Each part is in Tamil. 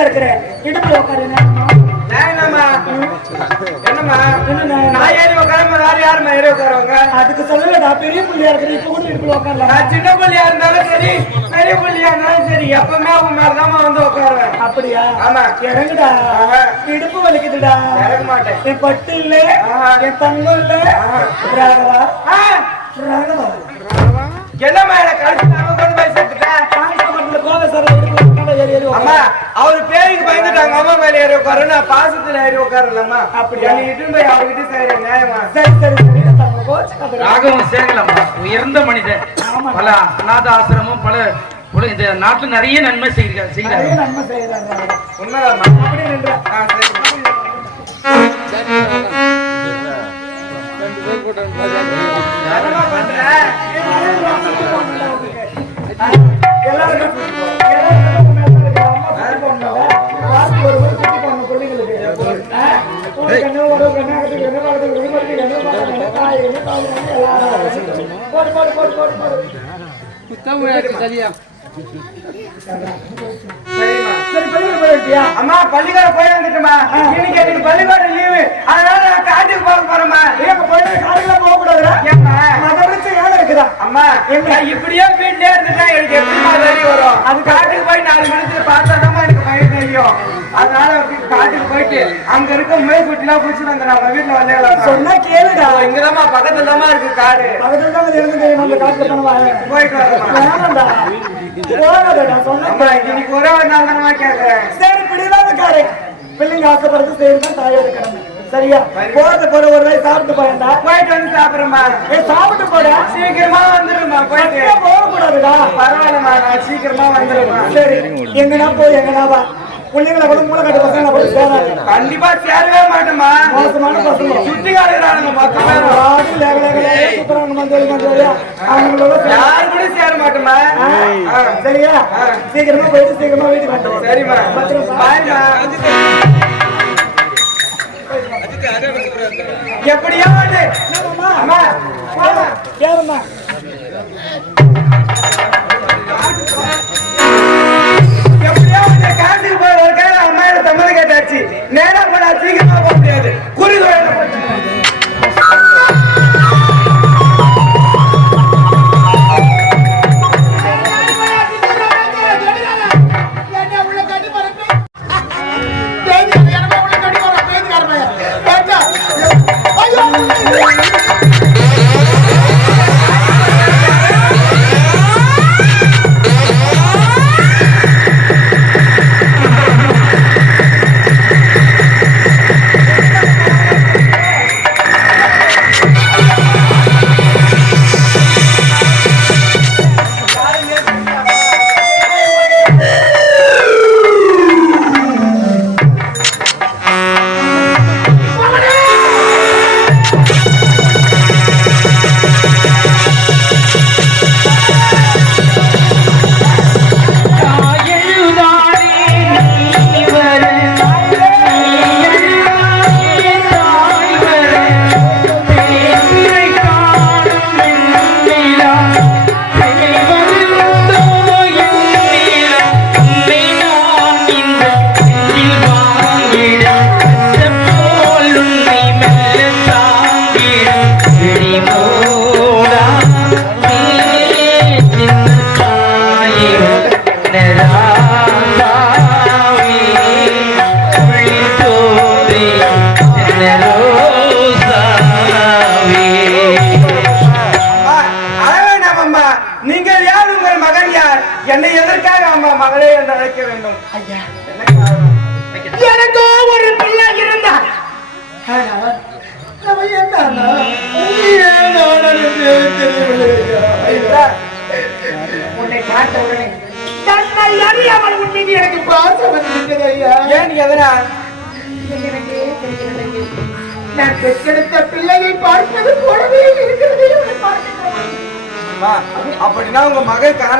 ஒரு பெரிய புள்ளியா இருக்கிற இடுப்புல உட்காரு என்னம்மா? நான் ஏறி உட்காராம வேற யாரும்மா? ஏறி உட்காருவாங்க? அதுக்கு சொல்லலடா பெரிய புள்ளியா இருக்கிற இப்ப கூட நான் சின்ன புள்ளியா இருந்தாலும் சரி பெரிய புள்ளியா இருந்தாலும் சரி எப்பவுமே உன் மேலதான் வந்து உட்காருவேன். அப்படியா? ஆமா. இறங்குடா. இடுப்பு வலிக்குதுடா. இறங்க மாட்டேன். என் பட்டு இல்ல என் தங்கம் இல்ல ராகவா? ராகவா? என்னம்மா எனக்கு கழிச்சு நாம கொண்டு போய் சேர்த்துட்டேன் கோவை சார் அம்மா அவர் பேருக்கு பயந்துட்டாங்க. அம்மா மேல ஏறி நான் பாசத்துல ஏறி உட்காரலம்மா அப்படியா? நீ இட்டு போய் அவர்கிட்ட சரி நியாயமா? சரி சரி சரி. ராகவன் சேகலம்மா. உயர்ந்த மனிதன். பல அநாத ஆசிரமும் பல இந்த நாட்டுல நிறைய நன்மை செய்கிறார். செய்கிறார் நன்மை அப்படி நின்று. ஆ ஒரு கண்ணு, சரி, பள்ளிக்கூடம்? அம்மா பள்ளிக்கூடம் போய் வந்துட்டுமா இன்னைக்கு எனக்கு பள்ளிக்கூடம் லீவு அதனால நான் காட்டுக்கு போக போறேம்மா. ஏங்க போய் காட்டுக்குலாம் போக கூடாதுடா? அதை வேலை இருக்குதா? அம்மா எங்க? இப்படியே வீட்லயே இருந்துட்டா எனக்கு எப்படிமா தெரிய வரும்? அது காட்டுக்கு போய் நாலு மணிக்கு பார்த்தா தான் எனக்கு பயம் தெரியும். அதனால காட்டுக்கு போயிட்டு அங்க இருக்க மேற்கூட்டிலாம் பிடிச்சி வந்து நம்ம வீட்டுல வந்து சொன்னா கேளுடா. இங்கதாம்மா பக்கத்துல தான் இருக்கு காடு. பக்கத்துல தான் இருந்து தெரியும்? அந்த காட்டுல தானே போயிட்டு வரேன்டா போகாதடா சொன்னா இன்னைக்கு ஒரே ஒரு நாள் சரி காரு. பிள்ளைங்க ஆசைப்படுறது செய்யறது தாயோட கடமை. சரியா? போறது போற ஒரு நாள் சாப்பிட்டு போறேன்டா போயிட்டு வந்து சாப்பிடுறேம்மா. ஏ சாப்பிட்டு போட. சீக்கிரமா வந்துருமா போயிட்டு. போக கூடாதுடா பரவாயில்லம்மா நான் சீக்கிரமா வந்துருவேன் சரி எங்கனா போய் எங்கனா வா. பிள்ளைங்களை கூட மூளை கட்டு பசங்க கூட சேராது கண்டிப்பா சேரவே மாட்டோமா மோசமான பசங்க. சுத்தி காடுறானுங்க பத்து பேரும் ஆடு லேக லேக லேக சுத்துறாங்க மஞ்சள் மஞ்சள் அவங்களோட யாரு கூட சேர மாட்டோமா சரியா? சீக்கிரமா போயிட்டு சீக்கிரமா வீட்டுக்கு வந்துடும் சரிம்மா. பாய்மா எப்படியா கேளுமா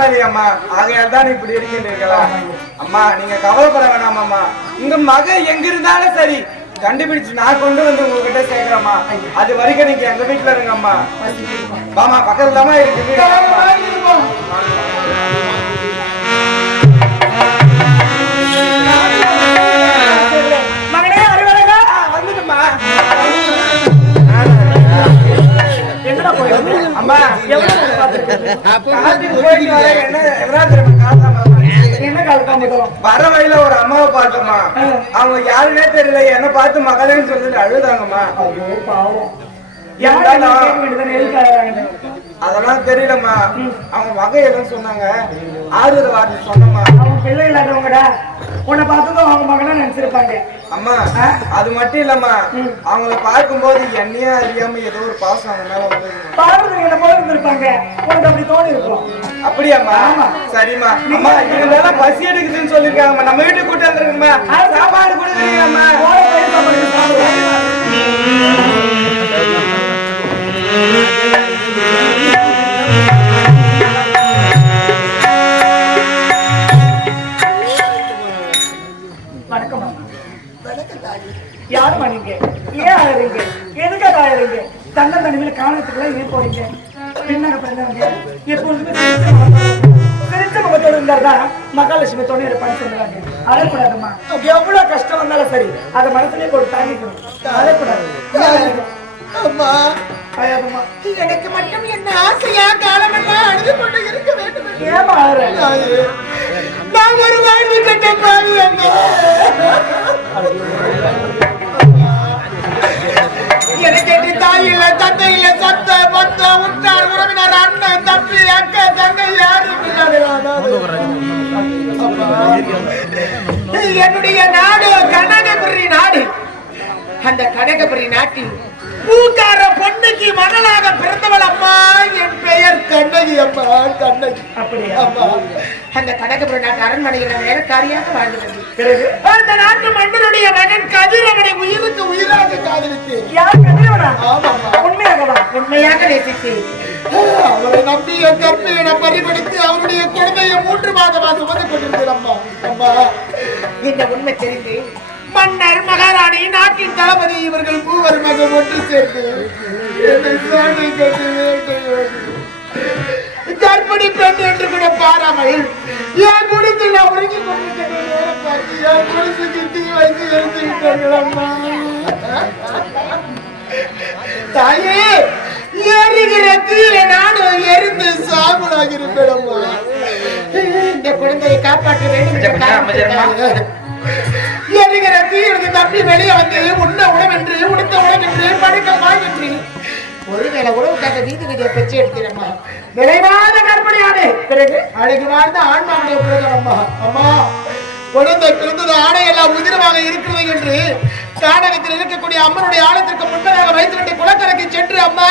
மகள் காணலையம்மா ஆகையால் தான் இப்படி இருக்கின்றீர்களா? அம்மா நீங்க கவலைப்பட வேணாமாம்மா. உங்க மகள் எங்க இருந்தாலும் சரி கண்டுபிடிச்சு நான் கொண்டு வந்து உங்ககிட்ட சேர்க்கிறேம்மா. அது வரைக்கும் நீங்க எங்க வீட்டுல இருங்கம்மா. வாமா பக்கத்துல தாம்மா இருக்கு? அம்மா எவ்வளவு வர வழியில ஒரு அம்மாவை பார்த்தோமா? அவங்க யாருன்னே தெரியல. என்ன பார்த்து மகளேன்னு சொல்லிட்டு அழுதாங்கம்மா. யாரும்? அதெல்லாம் தெரியலம்மா. அவங்க எதுவும் சொன்னாங்க. ஆறுதல் வார்த்தை சொன்னம்மா. அவங்க பிள்ளை இல்லாதவங்கடா. உன்னை பார்த்ததும் அவங்க மகனா நினைச்சிருப்பாங்க. அம்மா அது மட்டும் இல்லம்மா. அவங்கள பார்க்கும்போது என்னையே அறியாம ஏதோ ஒரு பாசம் அவங்க மேல வந்து பார்வதிகளை போல இருந்திருப்பாங்க? உனக்கு அப்படி தோணி இருக்கும். அப்படியாம்மா? சரிம்மா. அம்மா இருந்தாலும் பசி எடுக்குதுன்னு சொல்லிருக்காங்கம்மா நம்ம வீட்டுக்கு கூட்டு வந்துருங்கம்மா. சாப்பாடு கொடுக்குறீங்கம்மா போற பையன் யாரும்மா நீங்க ஏன் அழறீங்க எதுக்காக அழறீங்க தன்ன தனிமையில காரணத்துக்குள்ள ஏன் போறீங்க. பின்னாங்க பிறந்தவங்க எப்பொழுதுமே முகத்தோட- இருந்தாதான் மகாலட்சுமி துணை இருப்பான்னு சொல்லுவாங்க. அழக்கூடாதும்மா. எவ்வளவு கஷ்டம் வந்தாலும் சரி அதை மனசுலயே போட்டு தாங்கிக்கணும். அழக்கூடாது. அம்மா. எனக்கு மட்டும் என்ன ஆசையா காலமெல்லாம் அழுது கொண்டு இருக்க வேண்டும் என்று. ஏமா அழற? தாயே, நான் உறவினர் அண்ணன் தம்பி அக்கா தங்கை யாரும் இல்லாத என்னுடைய நாடு கனகபுரி நாடு. அந்த கனகபுரி நாட்டில் பூக்கார பொண்ணுக்கு மணலாக பிறந்தவள் அம்மா என் பெயர் கண்ணகி அம்மா கண்ணகி. அப்படியா? அம்மா. அந்த கனகபுரி நாட்டு அரண்மனையில் வேலைக்காரியாக வாழ்ந்து பிறகு? அந்த நாட்டு மன்னனுடைய மகன் கதிரவனை உயிருக்கு உயிராக காதலித்து யார் கதிரவனா? உண்மையாகவா? உண்மையாக நேசித்து அவரை நம்பி என் கற்பையின பறிபடுத்தி அவருடைய குழந்தையை மூன்று மாதமாக சுமந்து கொண்டிருந்தேன் அம்மா. அம்மா. இந்த உண்மை தெரிந்து மன்னர் மகாராணி நாட்டின் தளபதி இவர்கள் மூவர் மகன் ஒன்று சேர்ந்து கர்ப்பிணி பெண் என்று கூட பாராமல் என் குடித்து நான் உறங்கி கொண்டிருக்கிறேன் நேரம் பார்த்து என் குடிசுக்கு தீ வைத்து எழுந்து விட்டார்கள் அம்மா. தாயே எரிகிற தீர நானும் எரிந்து சாம்பலாகி இருப்பேனம்மா இந்த குழந்தையை காப்பாற்ற வேண்டும் எரிகிற தீயிலிருந்து தப்பி வெளியே வந்து உண்ண உணவென்று உடுத்த உணவென்று படுக்க வாழ்வென்று ஒருவேளை உணவுக்காக வீதி வீதியை பெற்று எடுக்கிறம்மா விளைவாத கற்பனையானே பிறகு அழகு வாழ்ந்த ஆன்மாவுடைய பிறகு அம்மா அம்மா குழந்தை பிறந்தது ஆடை எல்லாம் உதிரமாக இருக்கிறது என்று காடகத்தில் இருக்கக்கூடிய அம்மனுடைய ஆலயத்திற்கு முன்னதாக வைத்துவிட்டு குளக்கரைக்கு சென்று அம்மா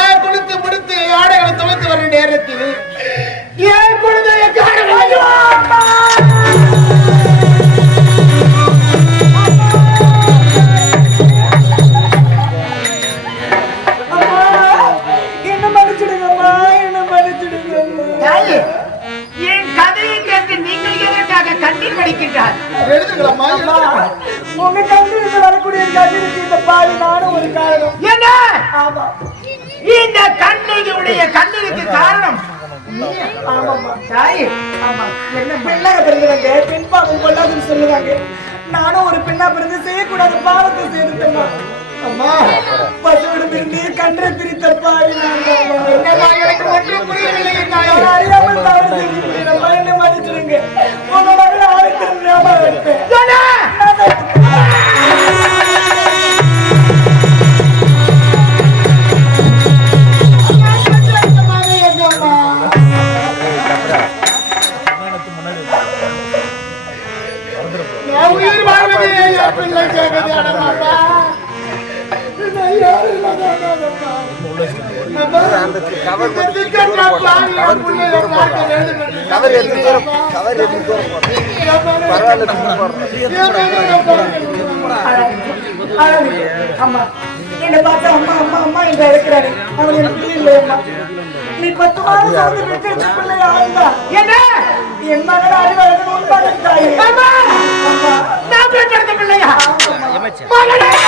மகனே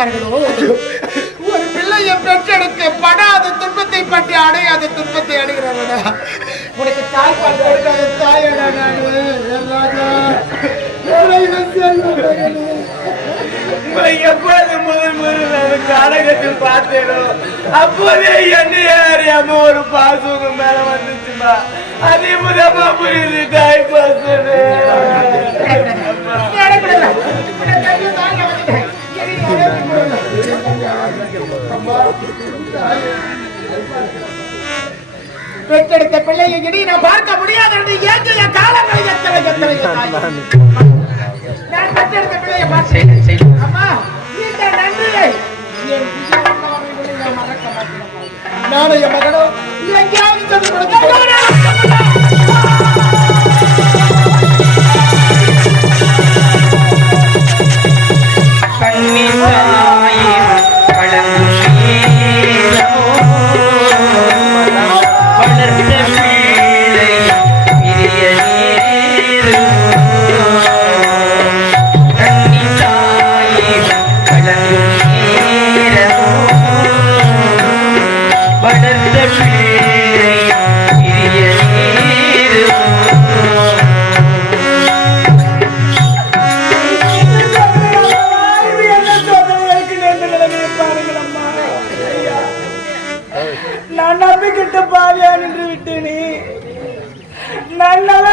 தாய்மார்களும் ஒரு பிள்ளையை பெற்றெடுக்க படாத துன்பத்தை பற்றி அடையாத துன்பத்தை அடைகிறவனா? உனக்கு தாய்ப்பால் கொடுக்காத தாயடா நானு. உங்களை எப்போது முதல் முதல் நான் காலகத்தில் பார்த்தேனோ அப்போதே என்னையே அறியாம ஒரு பாசம் மேல வந்துச்சுமா? அதே முதமா புரியுது தாய் பாசம். பெற்றெடுத்த பிள்ளையை இனி நான் பார்க்க முடியாது என்று ஏங்கிய காலங்களை எத்தனை எத்தனை. நான் பெற்றெடுத்த பிள்ளையை பார்த்தேன் அம்மா இந்த நன்றியை. நானும் என் மகனும் எங்கேயாவது சென்று கொடுத்து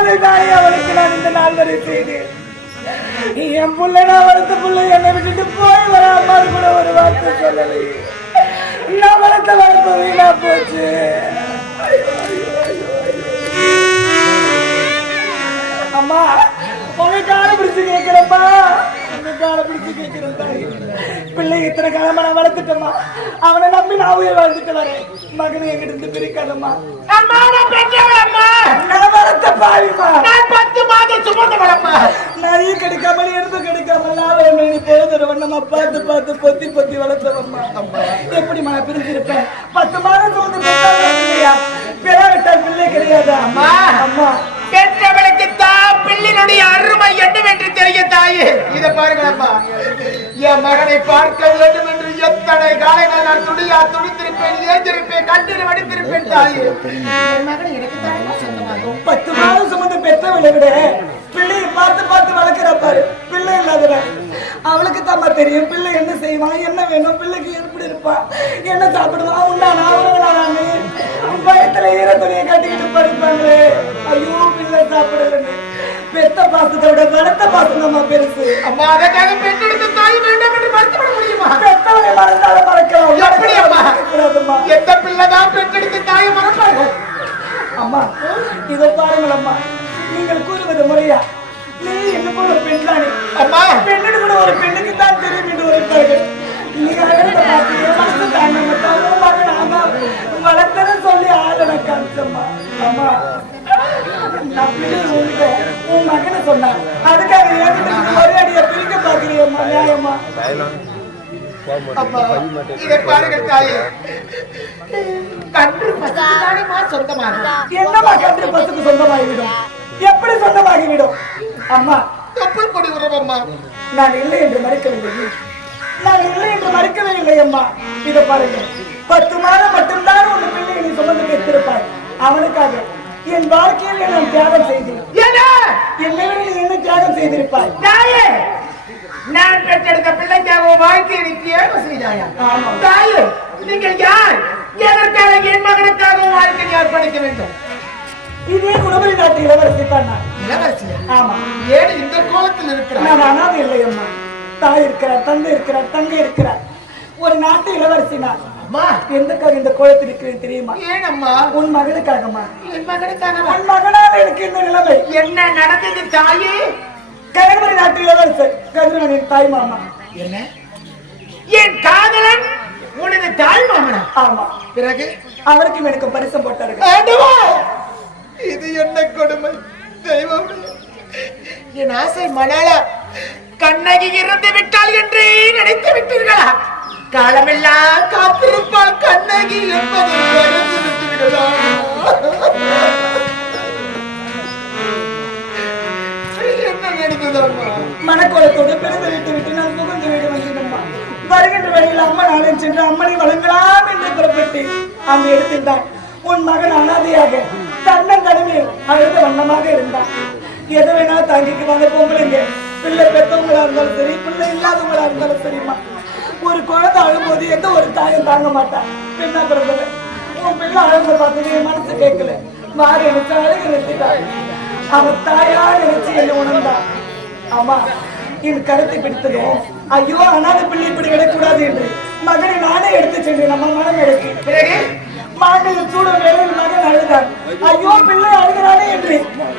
நான் நல்லதை தானே அவனுக்கு நான் இந்த நாள் வரை செய்தேன். என் புள்ள நான் வளர்த்த புள்ள என்னை விட்டுட்டு போய் வர அம்மா கூட ஒரு வார்த்தை சொல்லலை. நான் வளர்த்த வளர்த்த வீணா போச்சு. அம்மா உங்க காலை கேட்கிறப்பா காலை பிடிச்சு கேட்கிறேன். பிள்ளை இத்தனை காலமா நான் வளர்த்துட்டேம்மா. அவனை நம்பி நான் உயிர் வாழ்ந்துட்டு வரேன் மகனை எங்கிட்ட இருந்து பிரிக்காதம்மா நான் வளர்த்த பாவிமா நான் பத்து மாதம் சுமந்தவள் அம்மா நிறைய கிடைக்காமல் எடுத்து கிடைக்காமல் நான் நீ பொழுது வண்ணமா பார்த்து பார்த்து பொத்தி பொத்தி வளர்த்தவம்மா. எப்படி நான் பிரிஞ்சிருப்பேன்? பத்து மாதம் சுமந்து பிறவிட்டால் பிள்ளை கிடையாது? அம்மா. அம்மா. பெற்றவளுக்கு பிள்ளினுடைய அருமை என்னவென்று தெரிய தாயே? இதை பாருங்கப்பா என் மகனை பார்க்க வேண்டும் என்று எத்தனை காலங்கள் நான் துடியா துடித்திருப்பேன் ஏந்திருப்பேன் கண்டிரு வடித்திருப்பேன் தாயே. என் மகனை எனக்கு தானே பத்து மாதம் சுமந்து பெற்றவளை விட பிள்ளையை பார்த்து பார்த்து வளர்க்கிற பாரு. பிள்ளை இல்லாதவன் அவளுக்கு தாம்மா தெரியும். பிள்ளை என்ன செய்வான்? என்ன வேணும்? பிள்ளைக்கு எப்படி இருப்பான் என்ன சாப்பிடுவான் உண்டானா உறங்கலான்னு பயத்துல ஈர துணியை கட்டிக்கிட்டு படுப்பாங்களே? ஐயோ பிள்ளை சாப்பிடலன்னு பெத்த பாசத்தை விட வளர்த்த பாசம் தாம்மா பெருசு. அம்மா அதற்காக பெற்றெடுத்த தாய் வேண்டாம் என்று மறுத்துவிட முடியுமா? பெத்தவனை மறந்தாலும் மறக்கலாம். எப்படி அம்மா? எந்த பிள்ளைதான் பெற்றெடுத்த தாயை மறப்பார்கள் அம்மா இதோ பாருங்கள் அம்மா. நீங்கள் கூறுவது முறையா? நீ என்ன போல ஒரு பெண் தானே அம்மா. பெண்ணுக்கு கூட ஒரு பெண்ணுக்கு தான் தெரியும் என்று உரைப்பார்கள். நீங்க அழகை பார்த்து மனசு தாங்க தாங்க மகன் ஆமா வளர்த்தன சொல்லி ஆளன காமிச்சம்மா அம்மா நான் பிள்ளை உன்கிட்ட உன் மகனை சொன்னான் அதுக்காக என்கிட்ட இருந்து ஒரே அடியா பிரிக்க பாக்குறியம்மா நியாயமா அம்மா இதை பாருங்கள் தாயே. கன்று பசுதானமா சொந்தமானது என்னம்மா கன்று பசுக்கு சொந்தமாகிவிடும்? எப்படி சொந்தமாகிவிடும்? அம்மா நான் இல்லை என்று மறுக்கவில்லை. நான் இல்லை என்று மறுக்கவில்லை அம்மா. இதை பாருங்க. பத்து மாதம் மட்டும்தான் உன் பிள்ளை நீ சுமந்து பெற்றிருப்பாய் அவனுக்காக என் வாழ்க்கையில் நான் தியாகம் செய்தேன். ஏன்னா என்னை என்ன தியாகம் செய்திருப்பாய்? தாயே நான் பெற்றெடுத்த பிள்ளைக்காக வாழ்க்கையை தியாகம் செய்தாயா. தாயே நீங்கள் யார்? எதற்காக என் மகனுக்காக வாழ்க்கையை அர்ப்பணிக்க வேண்டும்? இதே குணவரி நாட்டு இளவரசி தான் இளவரசி ஆமா. ஏன் இந்த கோலத்தில் இருக்கிறார் நான் அனாதை இல்லை அம்மா. தாய் இருக்கிறார் தந்தை இருக்கிறார் தங்கை இருக்கிறார். ஒரு நாட்டு இளவரசி நான். அம்மா. எந்தக்காக இந்த கோலத்தில் இருக்கிறேன் தெரியுமா? ஏன் அம்மா? உன் மகனுக்காகம்மா என் மகனுக்காக உன் மகனால எனக்கு இந்த நிலைமை. என்ன நடந்தது தாயே? கயல்மரி நாட்டு இளவரசர் கதிரவனின் தாய் மாமா. என்ன? என் காதலன் உனது தாய் மாமனா? ஆமா. பிறகு? அவருக்கும் எனக்கு பரிசம் போட்டார்கள். ஆண்டவா இது என்ன கொடுமை? தெய்வம். என் ஆசை மணால கண்ணகி இறந்து விட்டாள் என்று நினைத்து விட்டீர்களா? காலமெல்லாம் காத்திருப்பாள் கண்ணகி என்பதை விட்டு விடலாம் மனக்கோலத்தோடு பிறந்து விட்டு விட்டு நான் புகுந்து வீடு வந்தேனம்மா வருகின்ற வழியில் அம்மா நாளன் சென்று அம்மனை வழங்கலாம் என்று புறப்பட்டு அந்த இடத்தில் தான் உன் மகன் அனாதையாக தன்னன் தனிமையில் அழுத வண்ணமாக இருந்தான் எதை வேணா தாங்கிக்குவாங்க பொம்பளைங்க. பிள்ளை பெற்றவங்களா இருந்தாலும் சரி பிள்ளை இல்லாதவங்களா இருந்தாலும் சரிம்மா. ஒரு குழந்தை அழும்போது எந்த ஒரு தாயும் தாங்க மாட்டான் பெண்ணா பிறந்தவன் உன் பிள்ளை அழுந்த பார்த்தது என் மனசு கேட்கல. மாறி எனக்கு அழுக நிறுத்திட்டாங்க அவன் தாயா நினைச்சு என்ன உணர்ந்தான் ஆமா என் கருத்தை பிடித்ததும் ஐயோ அனாதை பிள்ளை இப்படி விடக்கூடாது என்று. மகனை நானே எடுத்து சென்றேன். நம்ம மனம் எடுத்து பிறகு மாங்கல் சூட வேலையில் மகன் அழுதான் ஐயோ பிள்ளை அழுகிறானே என்று.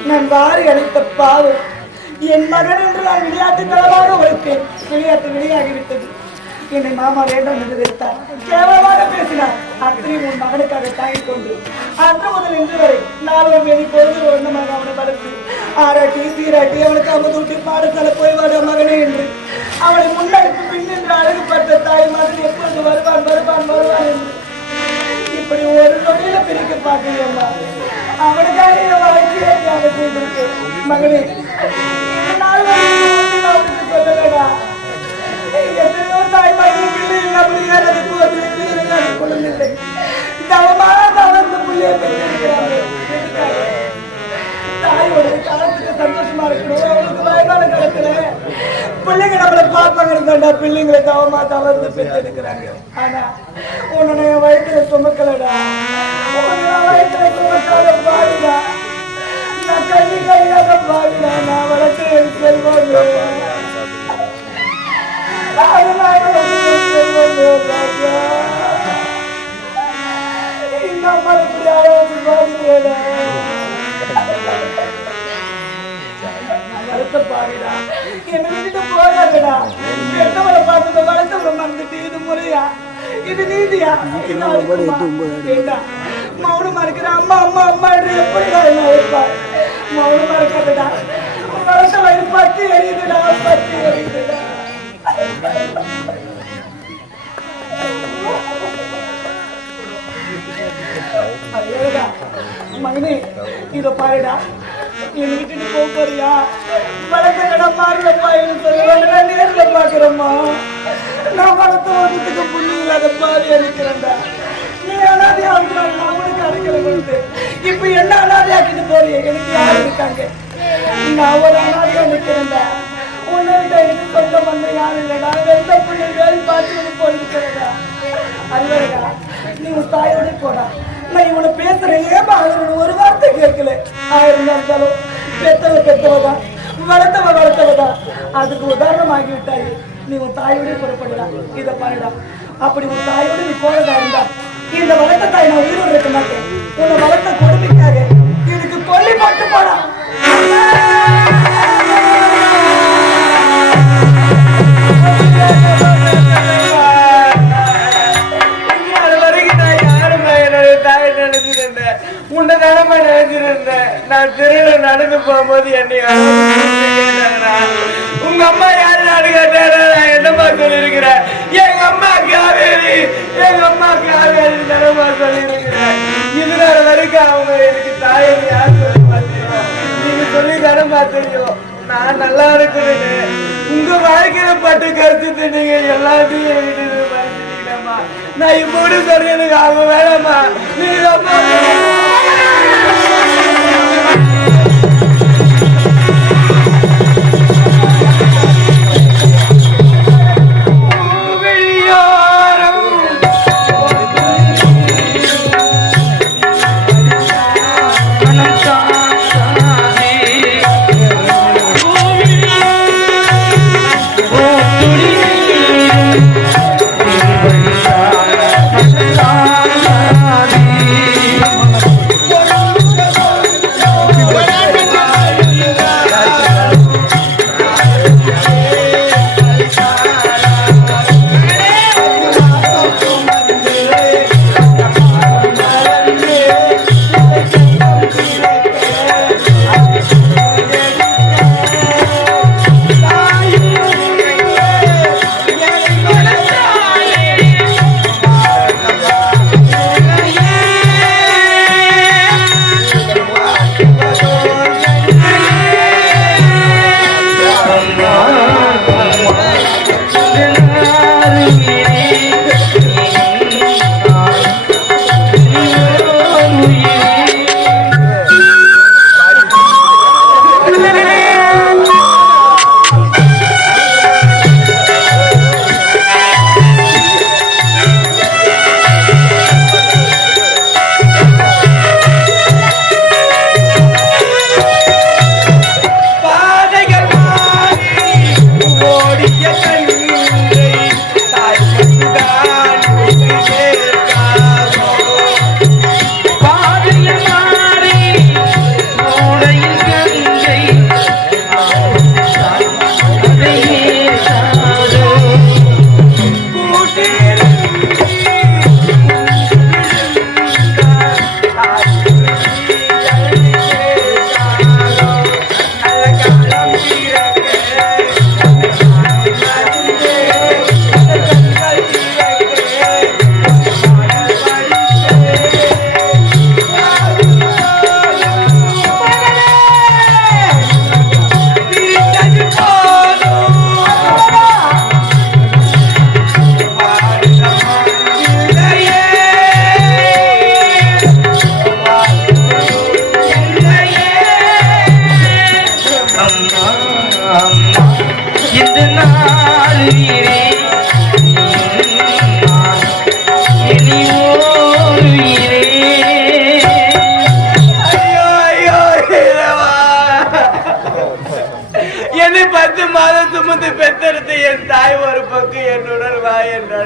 நான் வாரி அழைத்த பாவம் என் மகன் என்று நான் விளையாட்டு தளமாக உழைத்தேன். விளையாட்டு வெளியாகிவிட்டது என்னை மாமா வேண்டாம் என்று வெறுத்தார். கேவலமாக பேசினார். அத்தனை உன் மகனுக்காக தாங்கிக் கொண்டு. அன்று முதல் இன்று வரை நாலு மணி பொழுது ஒன்றமாக அவனை வளர்த்து ஆராட்டி சீராட்டி அவனுக்கு அமுதூட்டி பாடசாலை போய் வர மகனே என்று. அவனை முன்னெடுத்து பின்னின்று அழகுபட்ட தாய் மகன் எப்பொழுது வருவான் வருவான் வருவான் என்று. இப்படி ஒரு நொடியில பிரிக்க பார்க்கிறேன் அவனுக்காக என் வாழ்க்கையை தியாகம் செய்திருக்கேன். மகளே இந்த வேண்டாம். எத்தனையோ தாய்மார்கள் பிள்ளை இல்லாமல் யாரது கோவிலுக்கு இருந்தாங்க தவமாக தவறு பிள்ளையை தாயோட காலத்துக்கு சந்தோஷமா இருக்கணும் வயதான காலத்துல பிள்ளைங்க நம்மள பார்ப்பாங்க இருந்தாண்டா பிள்ளைங்களை தவமா தவறு பெற்றெடுக்கிறாங்க. ஆனா உன்னுடைய என் பாருடா. என் வீட்டுக்கு போக போறியா? வளர்த்த இடம் பாருங்கப்பா என்று சொல்லுவாங்க நான் நேர்ல பாக்குறேம்மா. நான் வளர்த்த ஒன்றத்துக்கு புண்ணி இல்லாத பாதி அடிக்கிறேன்டா. நீ அனாதையா இருக்கிறாங்க நான் உனக்கு அடிக்கிற கொடுத்து இப்ப என்ன அனாதையாக்கிட்டு போறிய? எனக்கு யார் இருக்காங்க? நான் ஒரு அனாதையா நிக்கிறேன்டா உன்னை விட எனக்கு சொந்த பந்தம் யாரும் வெந்த பார்த்து நீ உன் தாயோட போடா. நான் இவனை பேசுறேன் ஏமா அவனோட ஒரு வார்த்தை கேட்கல. ஆயிரம் இருந்தாலும் பெத்தவ பெத்தவதான் வளர்த்தவ வளர்த்தவதா அதுக்கு உதாரணம் ஆகிவிட்டாரு நீ உன் தாயோட புறப்படுடா இதை பாருடா. அப்படி உன் தாயோட நீ போறதா இருந்தா இந்த வளர்த்த தாய் நான் உயிரோடு இருக்க மாட்டேன். உன்னை வளர்த்த கொடுமைக்காக இதுக்கு கொல்லி போட்டு போடா நான் திருவிழா நடந்து போகும்போது என்னை உங்க அம்மா யாரு நாடு நான் என்னம்மா சொல்லியிருக்கிறேன்? எங்க அம்மா காவேரி எங்க அம்மா காவேரி தானம்மா சொல்லியிருக்கிறேன். இதனால வரைக்கும் அவங்க எனக்கு தாயம் யார் சொல்லி தெரியும் நீங்க சொல்லி தரமா தெரியும். நான் நல்லா இருக்கிறேன்னு உங்க வாழ்க்கையில பட்டு கருத்து நீங்க எல்லாத்தையும் என்கிட்ட நான் இப்படி சொல்றேன் எனக்கு அவங்க வேணாம்மா. நீங்க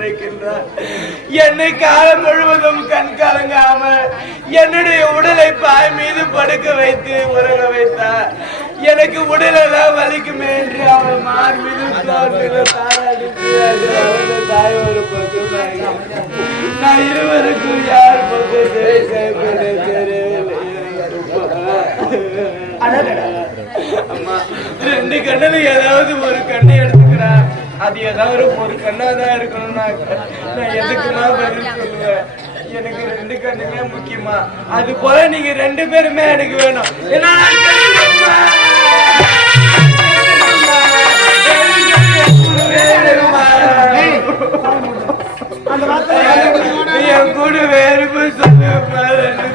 வா என்னை காலம் முழுவதும் கண் கலங்காமல் என்னுடைய உடலை பாய் மீது படுக்க வைத்து உறங்க வைத்தார். எனக்கு உடலெல்லாம் வலிக்குமே என்று அவர் மார் மீது தாய் ஒரு பக்கம் நான் நான் இருவருக்கும் யார் பக்கத்தை தெரியவில்லை. அம்மா ரெண்டு கண்ணில் ஏதாவது ஒரு கண்ணை எடுத்துக்கிறார். அது ஏதாவது ஒரு கண்ணா தான் இருக்கணும் நான் நான் பதில் சொல்லுவேன்? எனக்கு ரெண்டு கண்ணுமே முக்கியமா. அது போல நீங்க ரெண்டு பேருமே எனக்கு வேணும். ஏன்னா என் கூட வேறுபு சொல்லுமா ரெண்டு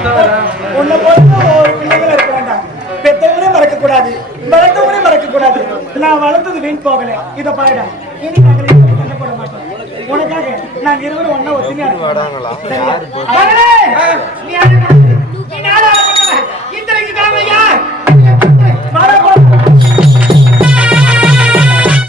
உன்னை போல ஒரு பிள்ளைகள் இருக்க வேண்டாம். பெத்தவங்களே மறக்க கூடாது வளர்த்தவங்களே மறக்க கூடாது நான் வளர்த்தது வீண் போகல. இதை பாருடா. இனி நாங்கள் சண்டை மாட்டோம் உனக்காக நான் இருவரும் ஒன்னா ஒத்துமையா நீ இந்த யார்?